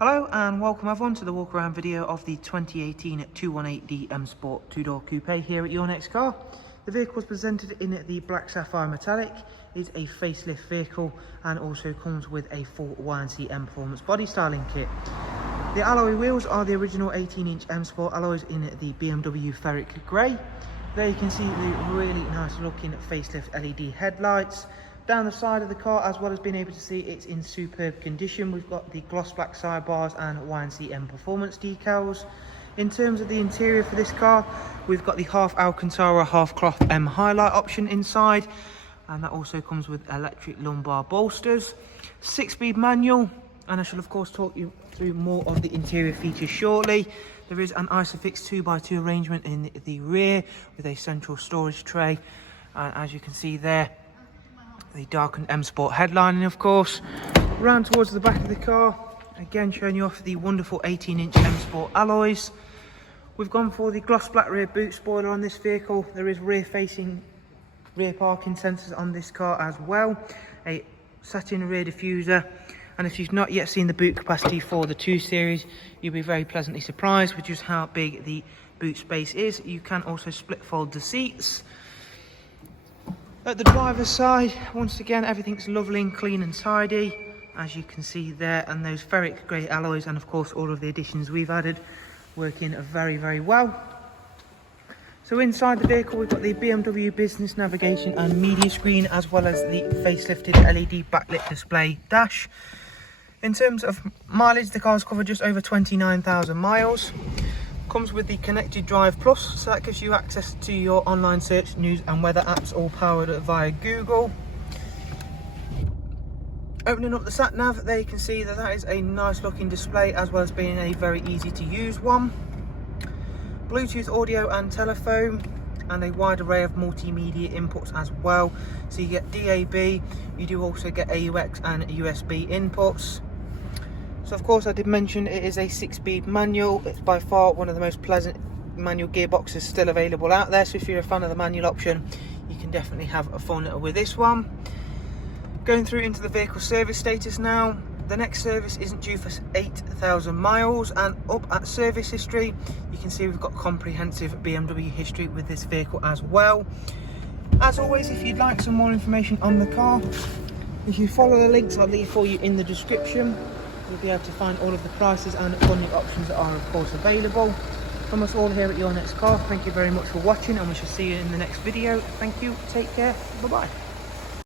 Hello and welcome everyone to the walk around video of the 2018 218D M Sport 2-door coupe here at YNC Car. The vehicle was presented in the black sapphire metallic, is a facelift vehicle and also comes with a full YNC Mperformance body styling kit. The alloy wheels are the original 18-inch M Sport alloys in the BMW Ferric Grey. There you can see the really nice looking facelift LED headlights. Down the side of the car, as well as being able to see it's in superb condition, we've got the gloss black sidebars and YNC Mperformance decals. In terms of the interior for this car, we've got the half Alcantara, half cloth M highlight option inside, and that also comes with electric lumbar bolsters, 6-speed manual, and I shall of course talk you through more of the interior features shortly. There is an Isofix 2x2 arrangement in the rear with a central storage tray, and as you can see there, the darkened M Sport headlining of course. Round towards the back of the car, again showing you off the wonderful 18-inch M Sport alloys. We've gone for the gloss black rear boot spoiler on this vehicle. There is rear facing rear parking sensors on this car as well, a satin rear diffuser, and if you've not yet seen the boot capacity for the 2 Series, you'll be very pleasantly surprised with just how big the boot space is. You can also split fold the seats. At the driver's side, once again, everything's lovely and clean and tidy, as you can see there, and those ferric grey alloys and of course all of the additions we've added working very well. So inside the vehicle we've got the BMW business navigation and media screen, as well as the facelifted LED backlit display dash. In terms of mileage, the car's covered just over 29,000 miles. Comes with the Connected Drive Plus, so that gives you access to your online search, news and weather apps, all powered via Google. Opening up the sat nav, there you can see that that is a nice looking display, as well as being a very easy to use one. Bluetooth audio and telephone, and a wide array of multimedia inputs as well. So you get DAB, you do also get AUX and USB inputs. So of course I did mention it is a 6-speed manual. It's by far one of the most pleasant manual gearboxes still available out there, so if you're a fan of the manual option, you can definitely have a fun with this one. Going through into the vehicle service status now. The next service isn't due for 8,000 miles, and up at service history you can see we've got comprehensive BMW history with this vehicle as well. As always, if you'd like some more information on the car, if you follow the links I'll leave for you in the description, you'll be able to find all of the prices and funding options that are of course available. From us all here at YNC Car, thank you very much for watching, and we shall see you in the next video. Thank you, take care, bye bye.